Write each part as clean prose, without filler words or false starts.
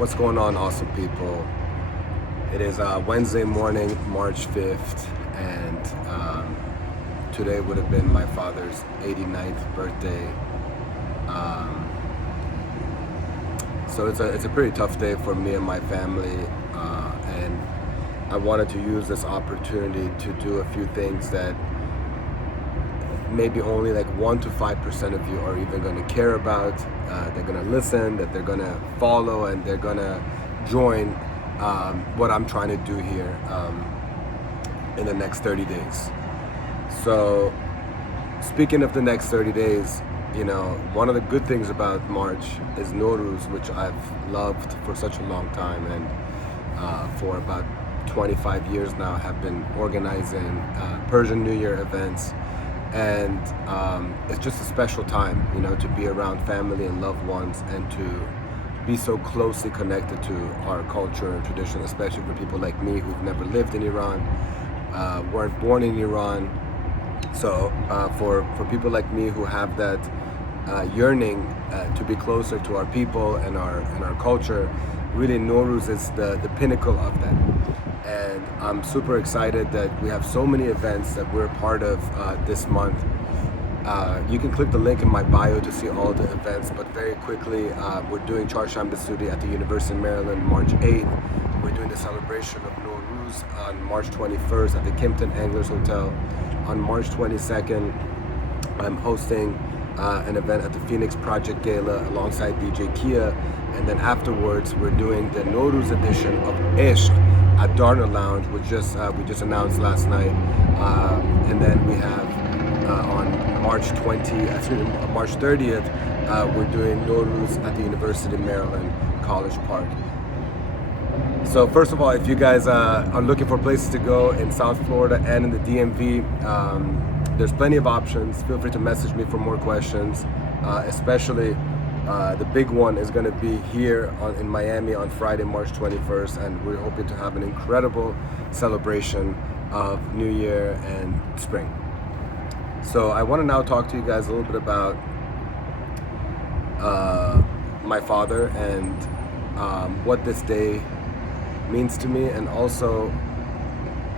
What's going on, awesome people? It is Wednesday morning, March 5th, and today would have been my father's 89th birthday. So it's a pretty tough day for me and my family, and I wanted to use this opportunity to do a few things that maybe only like 1 to 5% of you are even going to care about. They're going to listen, that they're going to follow, and they're going to join what I'm trying to do here in the next 30 days. So speaking of the next 30 days, you know, one of the good things about March is Nowruz, which I've loved for such a long time, and for about 25 years now have been organizing Persian New Year events. And it's just a special time, you know, to be around family and loved ones and to be so closely connected to our culture and tradition, especially for people like me who've never lived in Iran, weren't born in Iran. So for people like me who have that yearning to be closer to our people and our culture, really Nowruz is the pinnacle of that. And I'm super excited that we have so many events that we're part of this month. You can click the link in my bio to see all the events, but very quickly, we're doing Charsham Basudi at the University of Maryland March 8th. We're doing the celebration of Nowruz on March 21st at the Kimpton Anglers Hotel. On March 22nd, I'm hosting an event at the Phoenix Project Gala alongside DJ Kia, and then afterwards we're doing the Nowruz edition of Ishq at Darna Lounge, which we just announced last night, and then we have on March 30th, we're doing Nowruz at the University of Maryland College Park. So first of all, if you guys are looking for places to go in South Florida and in the DMV, there's plenty of options. Feel free to message me for more questions, especially the big one is going to be here in Miami on Friday, March 21st, and we're hoping to have an incredible celebration of New Year and spring. So I want to now talk to you guys a little bit about my father and what this day means to me, and also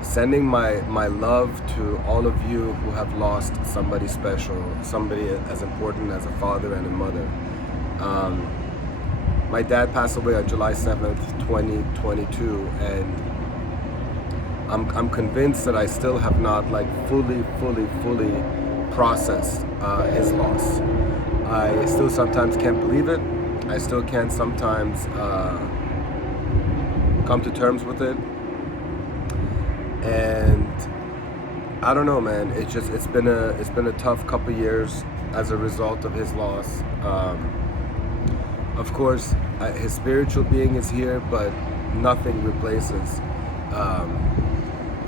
sending my love to all of you who have lost somebody special, somebody as important as a father and a mother. My dad passed away on July 7th, 2022, and I'm convinced that I still have not like fully processed his loss. I still sometimes can't believe it. I still can't sometimes come to terms with it. And I don't know, man. It's been a tough couple years as a result of his loss. Of course, his spiritual being is here, but nothing replaces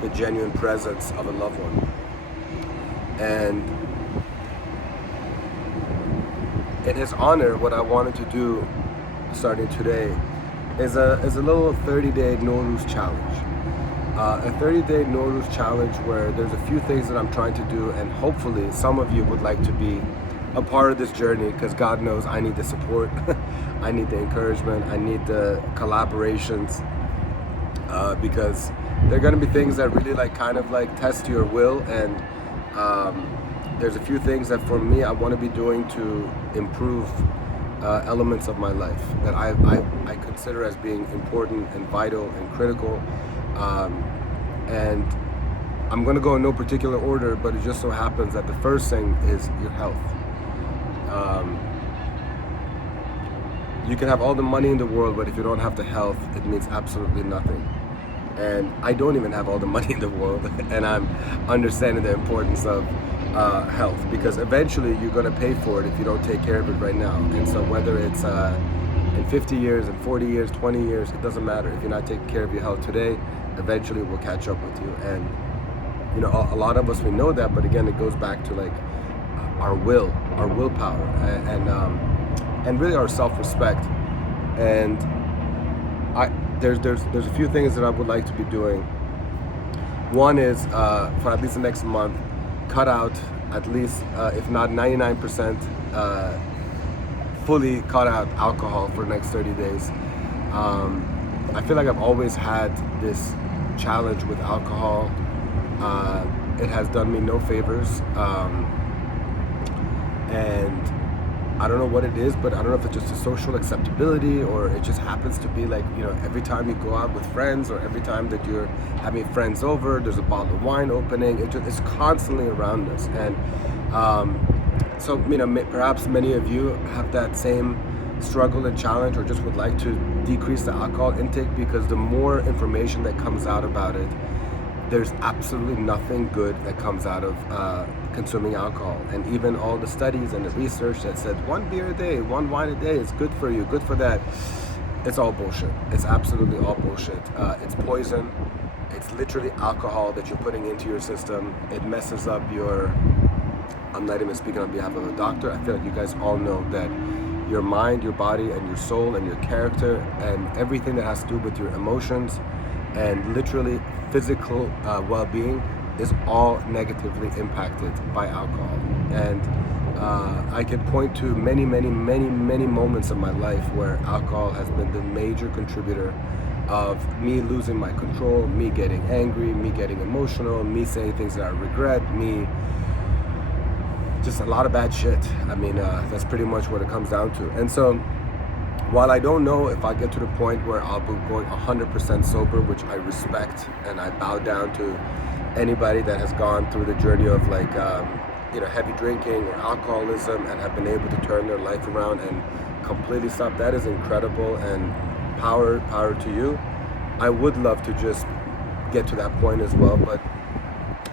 the genuine presence of a loved one. And in his honor, what I wanted to do starting today is a little 30-day Nowruz challenge. A 30-day Nowruz challenge where there's a few things that I'm trying to do, and hopefully some of you would like to be a part of this journey, because God knows I need the support, I need the encouragement, I need the collaborations, because there are going to be things that really kind of test your will, and there's a few things that for me I want to be doing to improve elements of my life that I consider as being important and vital and critical, and I'm going to go in no particular order, but it just so happens that the first thing is your health. You can have all the money in the world, but if you don't have the health, it means absolutely nothing. And I don't even have all the money in the world, and I'm understanding the importance of health, because eventually you're going to pay for it if you don't take care of it right now. And so whether it's in 50 years, in 40 years, 20 years, it doesn't matter. If you're not taking care of your health today, eventually it will catch up with you. And you know, a lot of us, we know that, but again, it goes back to our willpower, and really our self-respect. And there's a few things that I would like to be doing. One is for at least the next month, cut out at least, if not 99%, fully cut out alcohol for the next 30 days. I feel like I've always had this challenge with alcohol. It has done me no favors, and I don't know what it is, but I don't know if it's just a social acceptability or it just happens to be like, every time you go out with friends or every time that you're having friends over, there's a bottle of wine opening. It's constantly around us. And so, perhaps many of you have that same struggle and challenge, or just would like to decrease the alcohol intake, because the more information that comes out about it, there's absolutely nothing good that comes out of consuming alcohol. And even all the studies and the research that said 1 beer a day, 1 wine a day is good for you, good for that, it's all bullshit. It's absolutely all bullshit. It's poison. It's literally alcohol that you're putting into your system. It messes up I'm not even speaking on behalf of a doctor. I feel like you guys all know that your mind, your body, and your soul, and your character, and everything that has to do with your emotions, and literally physical well-being is all negatively impacted by alcohol. And I can point to many moments in my life where alcohol has been the major contributor of me losing my control, me getting angry, me getting emotional, me saying things that I regret, me just a lot of bad shit. I mean, that's pretty much what it comes down to. And so, while I don't know if I get to the point where I'll be going 100% sober, which I respect, and I bow down to anybody that has gone through the journey of heavy drinking or alcoholism and have been able to turn their life around and completely stop, that is incredible, and power to you. I would love to just get to that point as well, but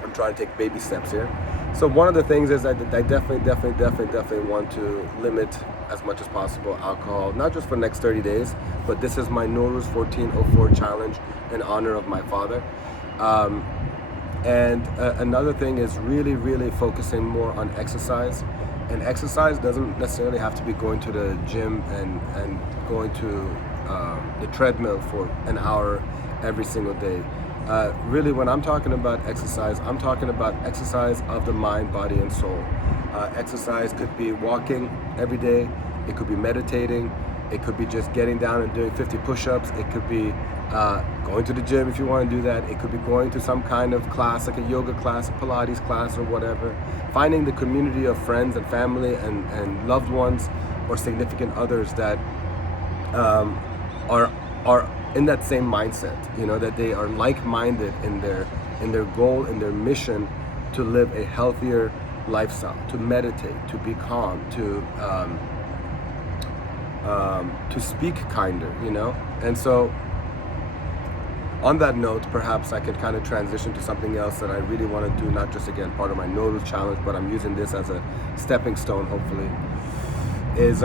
I'm trying to take baby steps here. So one of the things is that I definitely want to limit as much as possible alcohol, not just for the next 30 days, but this is my Nowruz 1404 challenge in honor of my father. And another thing is really focusing more on exercise. And exercise doesn't necessarily have to be going to the gym and going to the treadmill for an hour every single day. Really, when I'm talking about exercise, I'm talking about exercise of the mind, body, and soul. Exercise could be walking every day. It could be meditating. It could be just getting down and doing 50 push-ups. It could be going to the gym if you want to do that. It could be going to some kind of class, like a yoga class, a Pilates class, or whatever. Finding the community of friends and family and loved ones or significant others that are in that same mindset, that they are like-minded in their goal, in their mission to live a healthier lifestyle, to meditate, to be calm, to speak kinder, And so, on that note, perhaps I can kind of transition to something else that I really want to do, not just, again, part of my Nowruz challenge, but I'm using this as a stepping stone, hopefully, is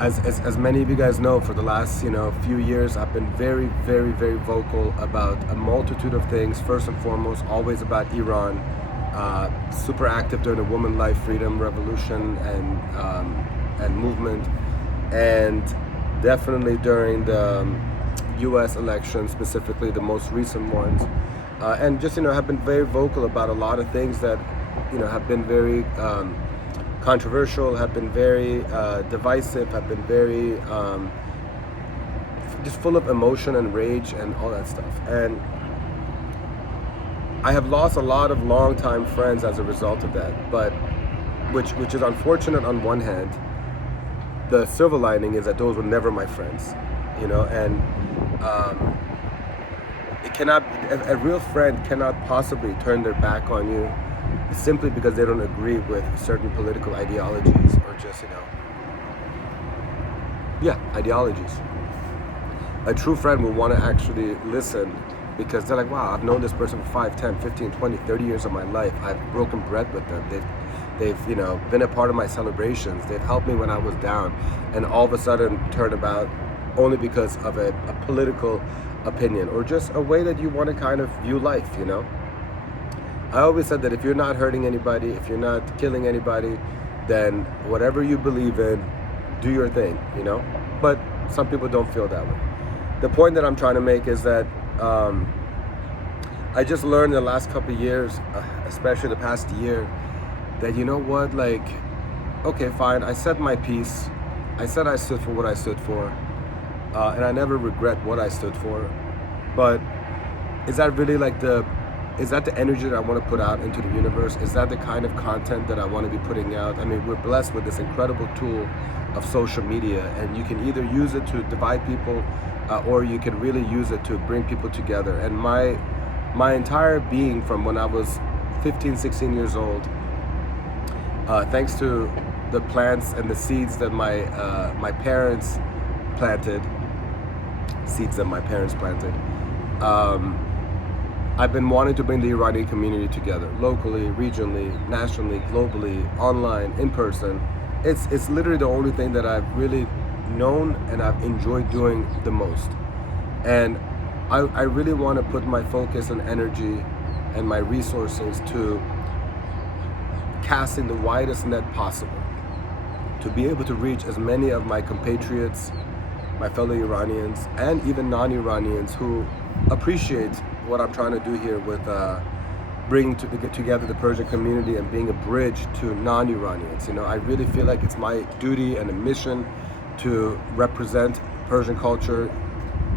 as many of you guys know, for the last few years, I've been very vocal about a multitude of things. First and foremost, always about Iran. Super active during the woman life freedom revolution and movement, and definitely during the U.S. election, specifically the most recent ones, and just have been very vocal about a lot of things that have been very controversial, have been very divisive, have been very just full of emotion and rage and all that stuff. And I have lost a lot of longtime friends as a result of that, but which is unfortunate on one hand. The silver lining is that those were never my friends, and it cannot, a real friend cannot possibly turn their back on you simply because they don't agree with certain political ideologies or just, ideologies. A true friend will want to actually listen because they're like, wow, I've known this person for 5, 10, 15, 20, 30 years of my life. I've broken bread with them. They've been a part of my celebrations. They've helped me when I was down, and all of a sudden turn about only because of a political opinion or just a way that you want to kind of view life, I always said that if you're not hurting anybody, if you're not killing anybody, then whatever you believe in, do your thing, But some people don't feel that way. The point that I'm trying to make is that I just learned in the last couple of years, especially the past year, that okay, fine, I said my piece. I said I stood for what I stood for. and I never regret what I stood for. But is that really like is that the energy that I want to put out into the universe? Is that the kind of content that I want to be putting out? I mean, we're blessed with this incredible tool of social media, and you can either use it to divide people, or you can really use it to bring people together. And my entire being from when I was 15, 16 years old, thanks to the plants and the seeds that my parents planted, I've been wanting to bring the Iranian community together, locally, regionally, nationally, globally, online, in person. It's literally the only thing that I've really known and I've enjoyed doing the most. And I really want to put my focus and energy and my resources to casting the widest net possible, to be able to reach as many of my compatriots, my fellow Iranians, and even non-Iranians who appreciate what I'm trying to do here with bringing together the Persian community and being a bridge to non-Iranians. You know, I really feel like it's my duty and a mission to represent Persian culture,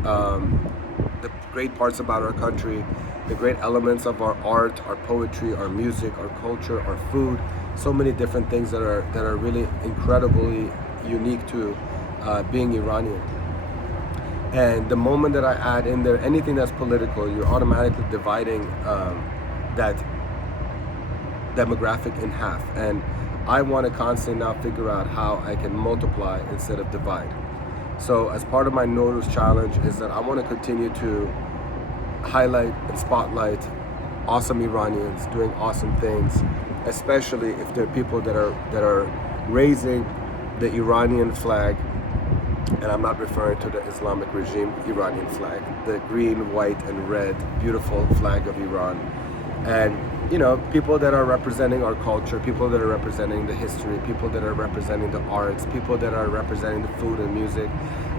the great parts about our country, the great elements of our art, our poetry, our music, our culture, our food, so many different things that are really incredibly unique to being Iranian. And the moment that I add in there anything that's political, you're automatically dividing that demographic in half. And I want to constantly now figure out how I can multiply instead of divide. So as part of my Nowruz challenge is that I want to continue to highlight and spotlight awesome Iranians doing awesome things, especially if there are people that are raising the Iranian flag. And I'm not referring to the Islamic regime Iranian flag, the green, white, and red, beautiful flag of Iran. And, you know, people that are representing our culture, people that are representing the history, people that are representing the arts, people that are representing the food and music.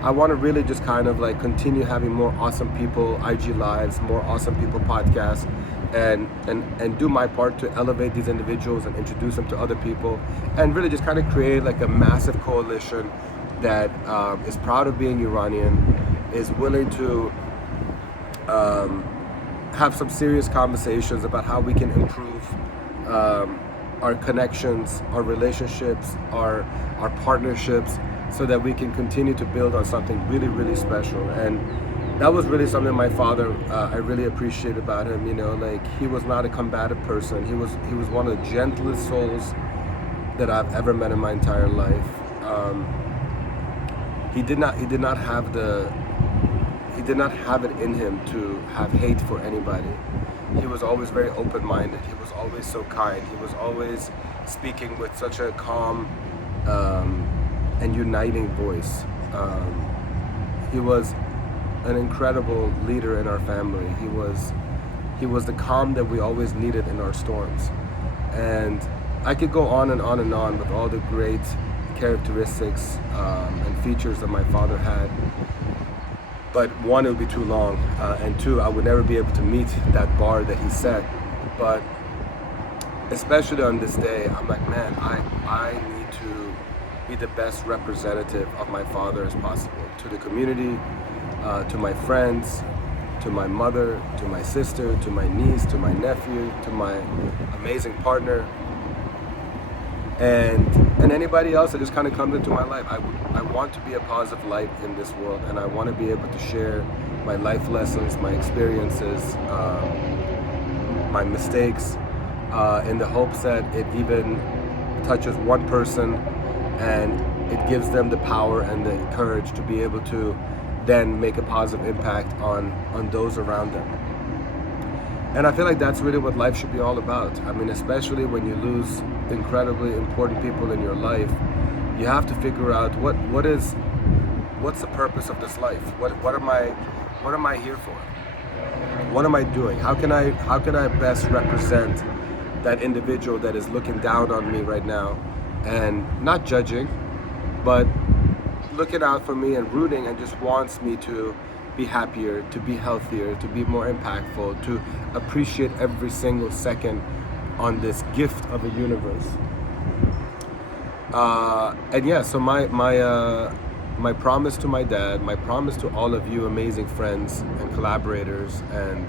I want to really just kind of like continue having more awesome people, IG lives, more awesome people podcasts, and do my part to elevate these individuals and introduce them to other people, and really just kind of create like a massive coalition that is proud of being Iranian, is willing to have some serious conversations about how we can improve our connections, our relationships, our partnerships, so that we can continue to build on something really, really special. And that was really something my father, I really appreciate about him. You know, like, he was not a combative person. He was one of the gentlest souls that I've ever met in my entire life. He did not have it in him to have hate for anybody. He was always very open-minded. He was always so kind. He was always speaking with such a calm and uniting voice. He was an incredible leader in our family. He was the calm that we always needed in our storms. And I could go on and on and on with all the great characteristics and features that my father had, but one, it would be too long, and two, I would never be able to meet that bar that he set. But especially on this day, I'm like, man, I need to be the best representative of my father as possible, to the community, to my friends, to my mother, to my sister, to my niece, to my nephew, to my amazing partner, and anybody else that just kind of comes into my life. I want to be a positive light in this world, and I want to be able to share my life lessons, my experiences, my mistakes, in the hopes that it even touches one person and it gives them the power and the courage to be able to then make a positive impact on those around them. And I feel like that's really what life should be all about. I mean, especially when you lose incredibly important people in your life, you have to figure out what's the purpose of this life? What am I here for? What am I doing? How can I best represent that individual that is looking down on me right now, and not judging, but looking out for me and rooting, and just wants me to be happier, to be healthier, to be more impactful, to appreciate every single second on this gift of a universe. And yeah, so my my promise to my dad, my promise to all of you amazing friends and collaborators and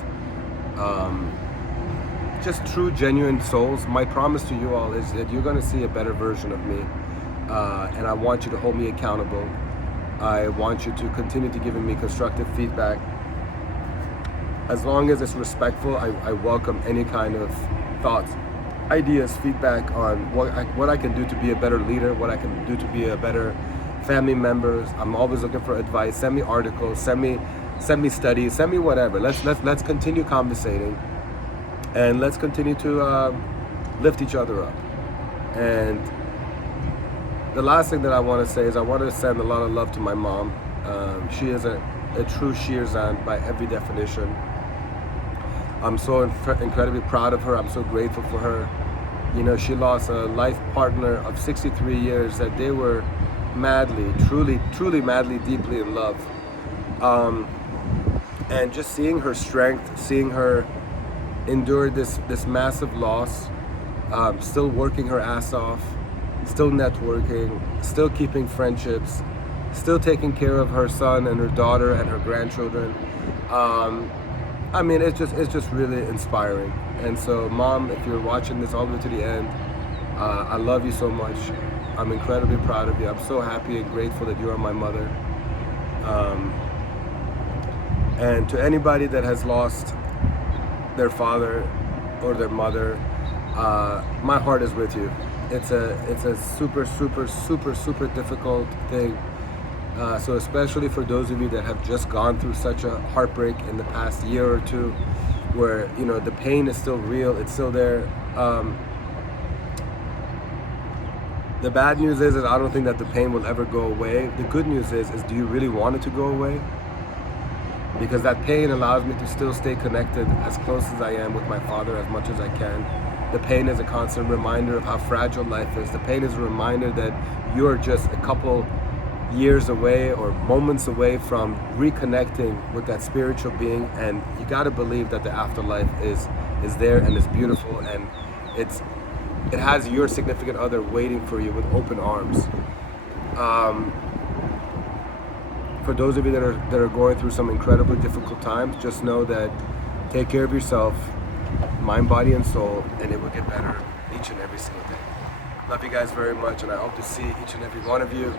just true, genuine souls, my promise to you all is that you're going to see a better version of me. And I want you to hold me accountable. I want you to continue to giving me constructive feedback. As long as it's respectful, I welcome any kind of thoughts, ideas, feedback on what I can do to be a better leader, what I can do to be a better family member. I'm always looking for advice. Send me articles, send me studies, send me whatever. Let's continue conversating, and let's continue to lift each other up. And the last thing that I want to say is I want to send a lot of love to my mom. She is a true Shirzan by every definition. I'm so incredibly proud of her. I'm so grateful for her. You know, she lost a life partner of 63 years that they were madly, truly madly, deeply in love. And just seeing her strength, seeing her endure this massive loss, still working her ass off, still networking, still keeping friendships, still taking care of her son and her daughter and her grandchildren. I mean, it's just really inspiring. And so, Mom, if you're watching this all the way to the end, I love you so much. I'm incredibly proud of you. I'm so happy and grateful that you are my mother. And to anybody that has lost their father or their mother, my heart is with you. It's a super difficult thing. So especially for those of you that have just gone through such a heartbreak in the past year or two, where you know the pain is still real, it's still there. The bad news is I don't think that the pain will ever go away. The good news is do you really want it to go away? Because that pain allows me to still stay connected as close as I am with my father as much as I can. The pain is a constant reminder of how fragile life is. The pain is a reminder that you're just a couple years away or moments away from reconnecting with that spiritual being, and you got to believe that the afterlife is there and it's beautiful, and it has your significant other waiting for you with open arms. For those of you that are going through some incredibly difficult times, just know that take care of yourself, mind, body, and soul, and it will get better each and every single day. Love you guys very much, and I hope to see each and every one of you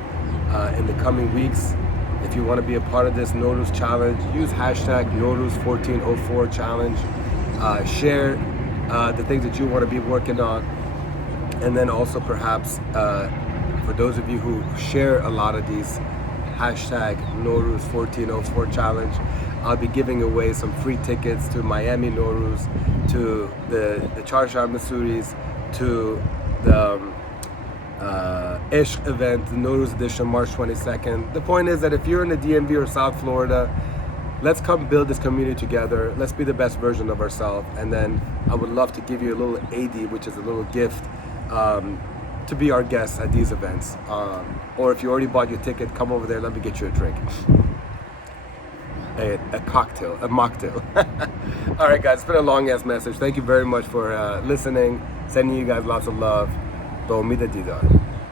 in the coming weeks. If you want to be a part of this Nowruz challenge, use hashtag Nowruz1404 challenge. Share the things that you want to be working on, and then also perhaps for those of you who share a lot of these hashtag Nowruz1404 challenge, I'll be giving away some free tickets to Miami Nowruz, to the Charshar Masuris, to the Ishq event, the Nowruz edition, March 22nd. The point is that if you're in the DMV or South Florida, let's come build this community together. Let's be the best version of ourselves. And then I would love to give you a little AD, which is a little gift, to be our guests at these events. Or if you already bought your ticket, come over there, let me get you a drink. A cocktail, a mocktail. All right, guys, it's been a long ass message. Thank you very much for listening. Sending you guys lots of love. Bo Mida Didar.